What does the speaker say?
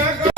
America.